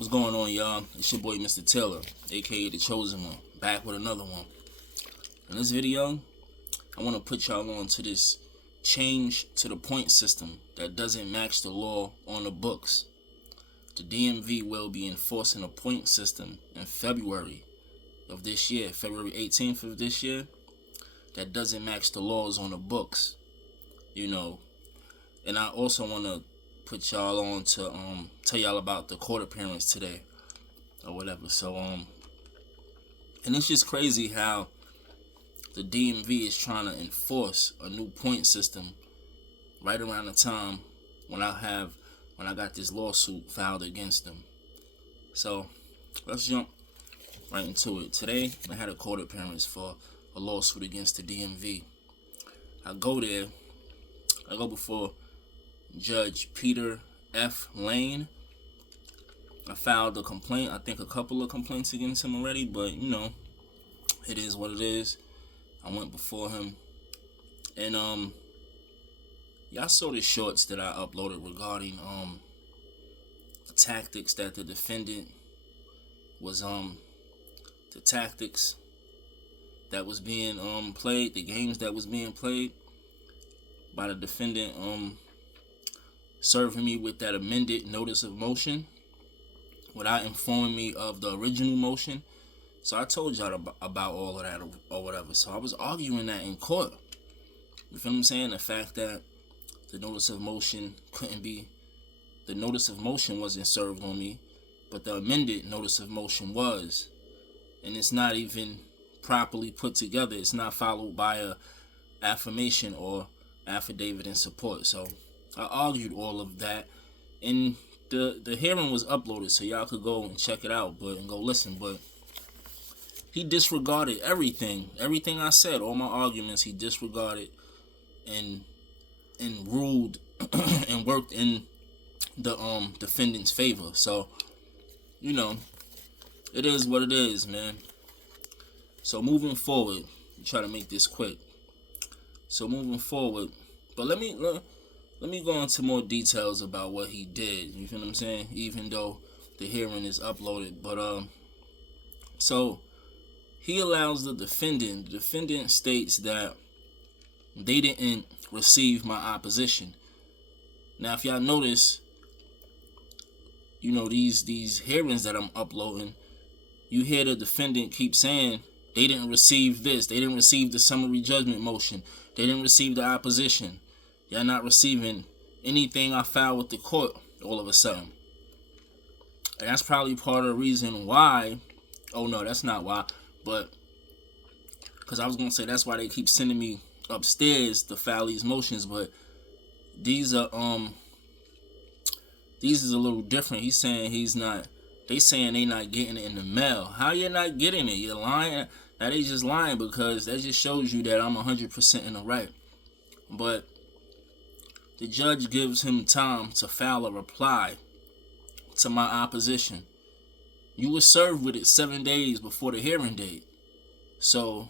What's going on, y'all? It's your boy, Mr. Taylor, aka The Chosen One, back with another one. In this video, I want to put y'all on to this change to the point system that doesn't match the law on the books. The DMV will be enforcing a point system in February of this year, February 18th of this year, that doesn't match the laws on the books, And I also want to put y'all on to tell y'all about the court appearance today or whatever. So and it's just crazy how the DMV is trying to enforce a new point system right around the time when I got this lawsuit filed against them. So let's jump right into it. Today I had a court appearance for a lawsuit against the DMV. I go before Judge Peter F. Lane. I filed a complaint, I think a couple of complaints against him already, but it is what it is. I went before him, and y'all saw the shorts that I uploaded regarding the tactics that the defendant was the tactics that was being played, the games that was being played by the defendant serving me with that amended notice of motion without informing me of the original motion. So I told y'all about all of that or whatever. So I was arguing that in court. You feel what I'm saying? The fact that the notice of motion wasn't served on me, but the amended notice of motion was. And it's not even properly put together. It's not followed by a affirmation or affidavit in support. So I argued all of that, and the hearing was uploaded, so y'all could go and check it out, and go listen. But he disregarded everything I said, all my arguments. He disregarded and ruled and worked in the defendant's favor. So it is what it is, man. So moving forward, try to make this quick. So moving forward, but let me go into more details about what he did. You feel what I'm saying? Even though the hearing is uploaded, but so he allows the defendant. The defendant states that they didn't receive my opposition. Now, if y'all notice, these hearings that I'm uploading, you hear the defendant keep saying they didn't receive this. They didn't receive the summary judgment motion. They didn't receive the opposition. Y'all not receiving anything I filed with the court all of a sudden. And that's probably part of the reason why. Oh no, that's not why. But because I was going to say that's why they keep sending me upstairs to file these motions. But these is a little different. He's saying they saying they not getting it in the mail. How you not getting it? You're lying. Now they just lying, because that just shows you that I'm 100% in the right. But the judge gives him time to file a reply to my opposition. You were served with it 7 days before the hearing date. So,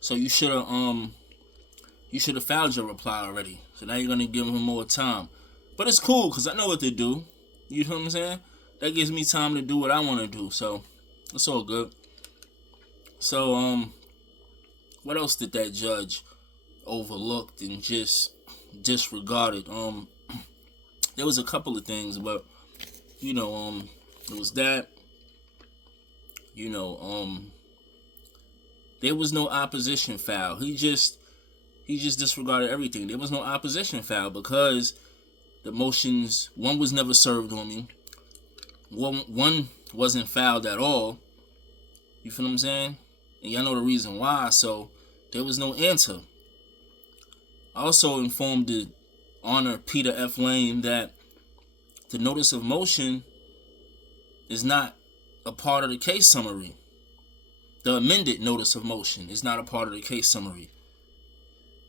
so you should have filed your reply already. So now you're gonna give him more time. But it's cool, because I know what to do. You know what I'm saying? That gives me time to do what I want to do. So it's all good. So what else did that judge overlooked and just disregarded? There was a couple of things, but it was that there was no opposition filed. He just disregarded everything. There was no opposition filed because the motions, one was never served on me. One wasn't filed at all. You feel what I'm saying? And y'all know the reason why. So there was no answer. I also informed the Honor Peter F. Lane that the notice of motion is not a part of the case summary. The amended notice of motion is not a part of the case summary.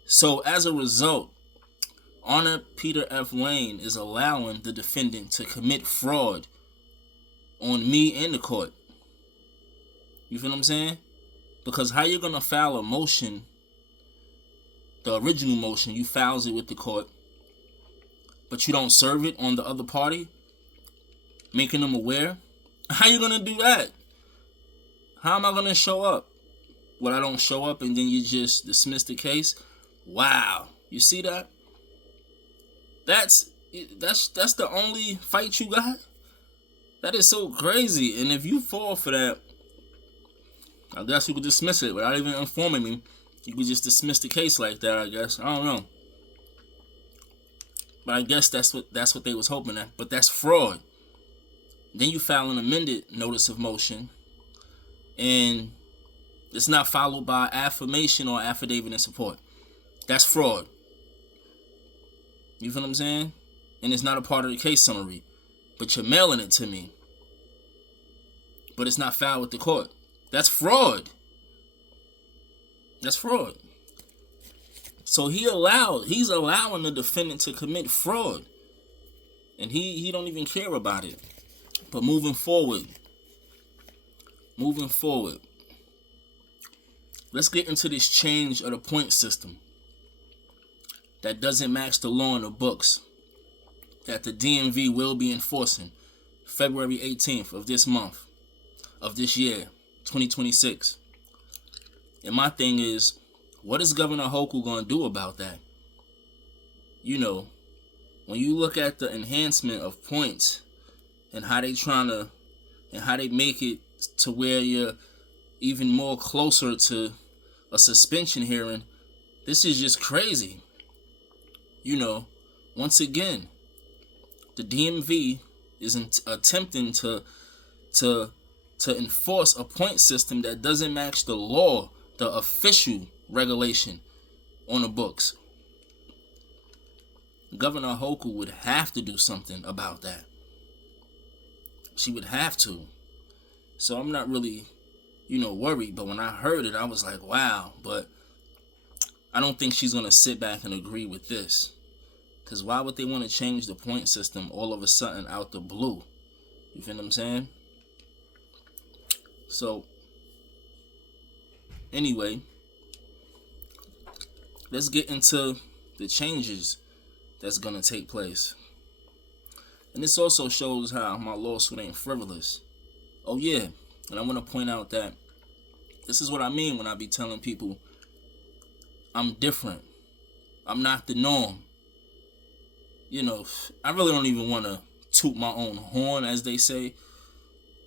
So as a result, Honor Peter F. Lane is allowing the defendant to commit fraud on me and the court. You feel what I'm saying? Because how you gonna file a motion, the original motion, you files it with the court, but you don't serve it on the other party? making them aware. How you gonna do that? How am I gonna show up? When I don't show up and then you just dismiss the case? Wow, you see that? That's the only fight you got? That is so crazy. And if you fall for that, I guess you could dismiss it without even informing me. You could just dismiss the case like that, I guess. I don't know. But I guess that's what they was hoping at. But that's fraud. Then you file an amended notice of motion, and it's not followed by affirmation or affidavit in support. That's fraud. You feel what I'm saying? And it's not a part of the case summary. But you're mailing it to me. But it's not filed with the court. That's fraud. That's fraud. So he's allowing the defendant to commit fraud. And he don't even care about it. But moving forward, let's get into this change of the point system that doesn't match the law in the books that the DMV will be enforcing February 18th of this month, of this year, 2026. And my thing is, what is Governor Hochul going to do about that? You know, when you look at the enhancement of points and how they make it to where you're even more closer to a suspension hearing, this is just crazy. You know, once again, the DMV is attempting to enforce a point system that doesn't match the law, the official regulation on the books. Governor Hochul would have to do something about that. She would have to. So I'm not really, worried. But when I heard it, I was like, wow. But I don't think she's going to sit back and agree with this. Because why would they want to change the point system all of a sudden out the blue? You feel what I'm saying? So, anyway, let's get into the changes that's going to take place. And this also shows how my lawsuit ain't frivolous. Oh yeah, and I want to point out that this is what I mean when I be telling people I'm different. I'm not the norm. I really don't even want to toot my own horn, as they say.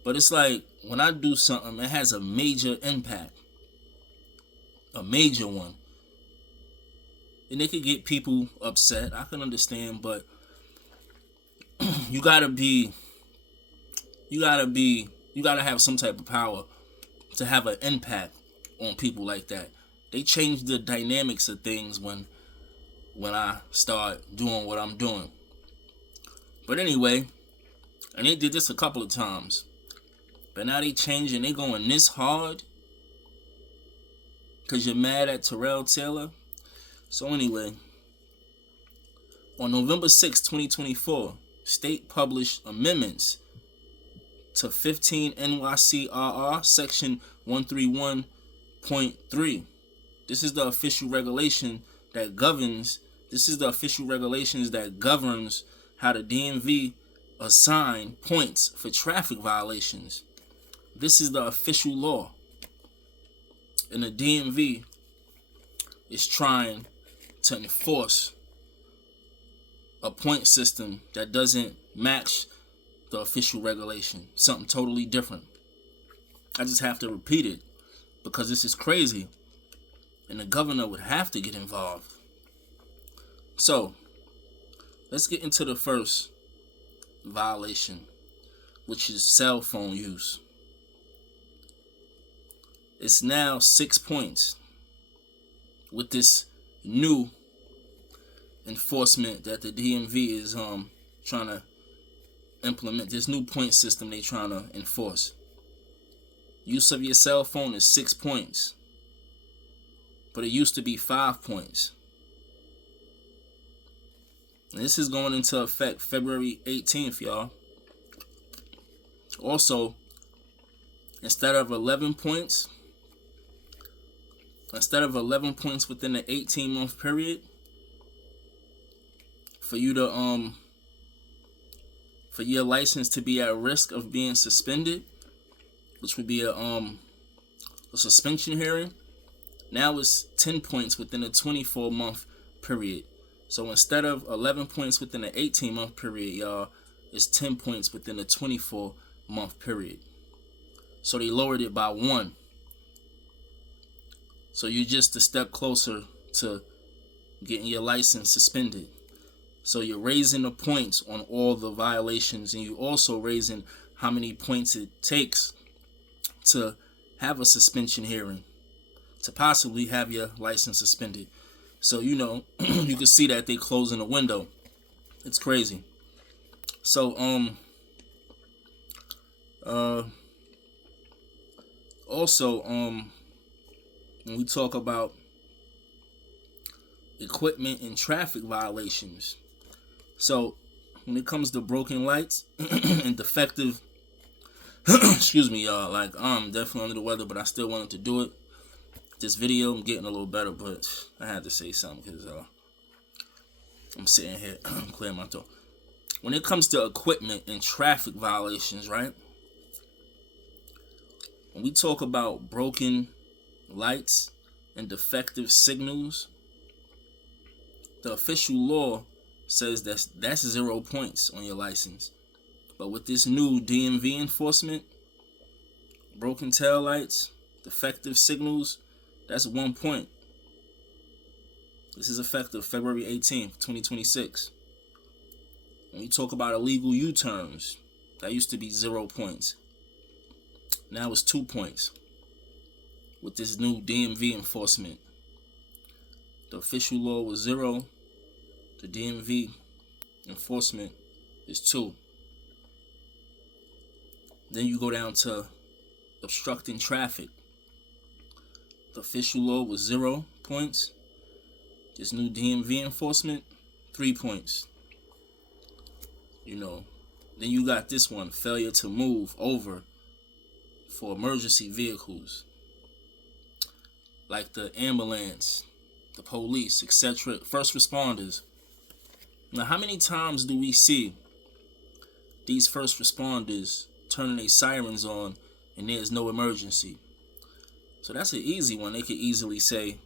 But it's like, when I do something, it has a major impact. A major one. And it could get people upset. I can understand, but you gotta have some type of power to have an impact on people like that. They change the dynamics of things when I start doing what I'm doing. But anyway, and they did this a couple of times. But now they changing, they going this hard because you're mad at Terrell Taylor. So anyway, on November 6, 2024, state published amendments to 15 NYCRR section 131.3. This is the official regulation that governs how the DMV assign points for traffic violations. This is the official law. And the DMV is trying to enforce a point system that doesn't match the official regulation. Something totally different. I just have to repeat it because this is crazy. And the governor would have to get involved. So, let's get into the first violation, which is cell phone use. It's now 6 points with this new enforcement that the DMV is trying to implement. This new point system they trying to enforce. Use of your cell phone is 6 points, but it used to be 5 points. And this is going into effect February 18th, y'all. Also, instead of 11 points within the 18-month period, for you to for your license to be at risk of being suspended, which would be a suspension hearing, now it's 10 points within a 24-month period. So instead of 11 points within an 18-month period, y'all, it's 10 points within a 24-month period. So they lowered it by 1. So you're just a step closer to getting your license suspended. So you're raising the points on all the violations, and you're also raising how many points it takes to have a suspension hearing, to possibly have your license suspended. So, you know, you can see that they closing the window. It's crazy. So, also, when we talk about equipment and traffic violations, so when it comes to broken lights and defective, excuse me, y'all, like, I'm definitely under the weather, but I still wanted to do it. This video, I'm getting a little better, but I had to say something because I'm sitting here clearing my throat. When it comes to equipment and traffic violations, right? When we talk about broken lights and defective signals, the official law says that's 0 points on your license. But with this new DMV enforcement, broken tail lights, defective signals, that's 1 point. This is effective February 18th, 2026. When we talk about illegal U-turns, that used to be 0 points. Now it's 2 points with this new DMV enforcement. The official law was 0. The DMV enforcement is 2. Then you go down to obstructing traffic. The official law was 0 points. This new DMV enforcement, 3 points. You know, then you got this one, failure to move over for emergency vehicles, like the ambulance, the police, etc., first responders. Now, how many times do we see these first responders turning their sirens on and there's no emergency? So that's an easy one. They could easily say,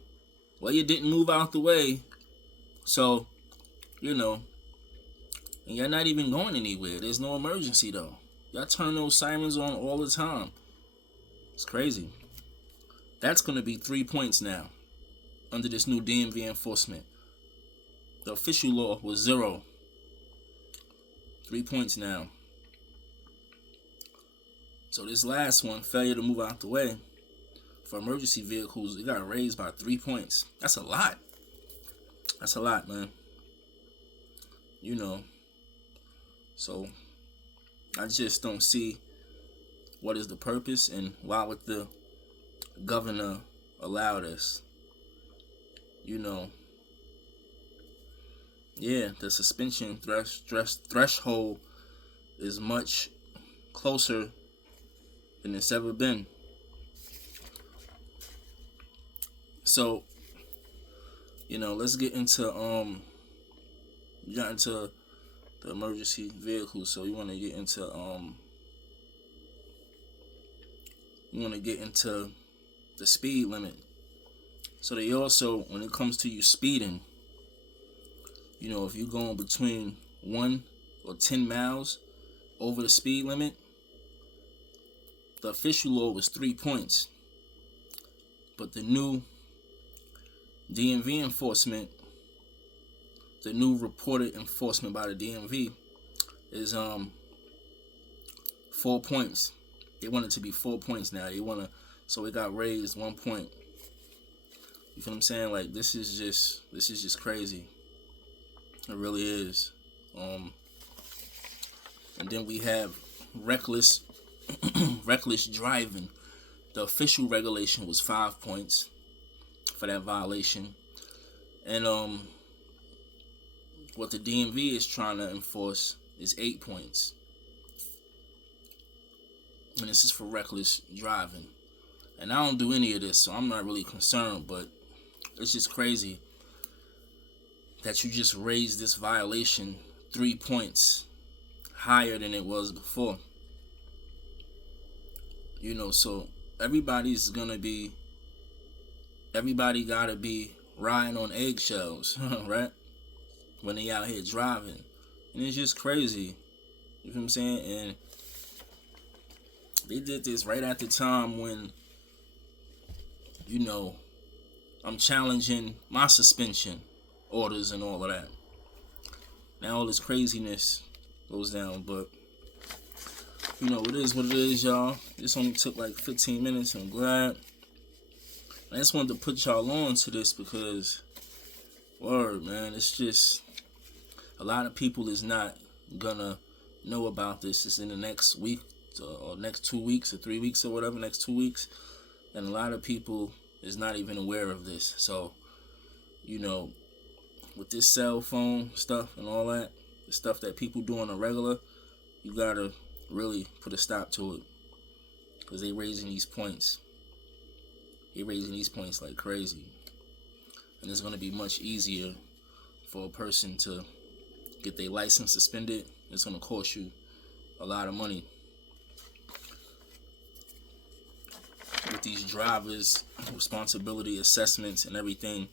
well, you didn't move out the way, so, you know, and you're not even going anywhere. There's no emergency, though. Y'all turn those sirens on all the time. It's crazy. That's going to be 3 points now under this new DMV enforcement. The official law was 0. 3 points now. So this last one, failure to move out the way for emergency vehicles, it got raised by 3 points. That's a lot. That's a lot, man. You know. So I just don't see what is the purpose and why would the governor allow this. You know. Yeah, the suspension threshold is much closer than it's ever been. So, you know, let's get into we got into the emergency vehicles, so you want to get into the speed limit. So they also, when it comes to you speeding, you know, if you're going between 1 or 10 miles over the speed limit, the official law was 3 points. But the new DMV enforcement, the new reported enforcement by the DMV is 4 points. They want it to be 4 points now. So it got raised 1 point. You feel what I'm saying? Like, this is just crazy. It really is. And then we have reckless driving. The official regulation was 5 points for that violation. And what the DMV is trying to enforce is 8 points. And this is for reckless driving. And I don't do any of this, so I'm not really concerned, but it's just crazy that you just raised this violation 3 points. higher than it was before. You know, so everybody gotta be riding on eggshells, right? When they out here driving. And it's just crazy. You know what I'm saying? And they did this right at the time when, you know, I'm challenging my suspension orders and all of that. Now all this craziness goes down, but you know, it is what it is, y'all. This only took like 15 minutes, and I'm glad. I just wanted to put y'all on to this because, word, man, it's just a lot of people is not gonna know about this. It's in the next week or next 2 weeks or 3 weeks or whatever, next 2 weeks, and a lot of people is not even aware of this. So, you know, with this cell phone stuff and all that, the stuff that people do on a regular, you gotta really put a stop to it, because they raising these points. They raising these points like crazy, and it's gonna be much easier for a person to get their license suspended. It's gonna cost you a lot of money with these drivers' responsibility assessments and everything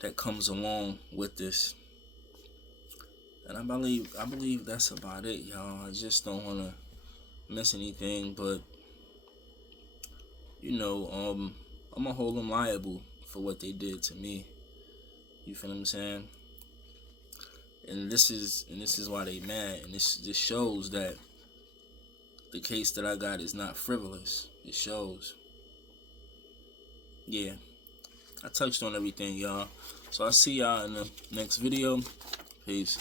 that comes along with this. And I believe that's about it, y'all. I just don't want to miss anything, but you know, I'm gonna hold them liable for what they did to me. You feel what I'm saying? And this is why they mad. And this shows that the case that I got is not frivolous. It shows. Yeah, I touched on everything, y'all. So I'll see y'all in the next video. Peace.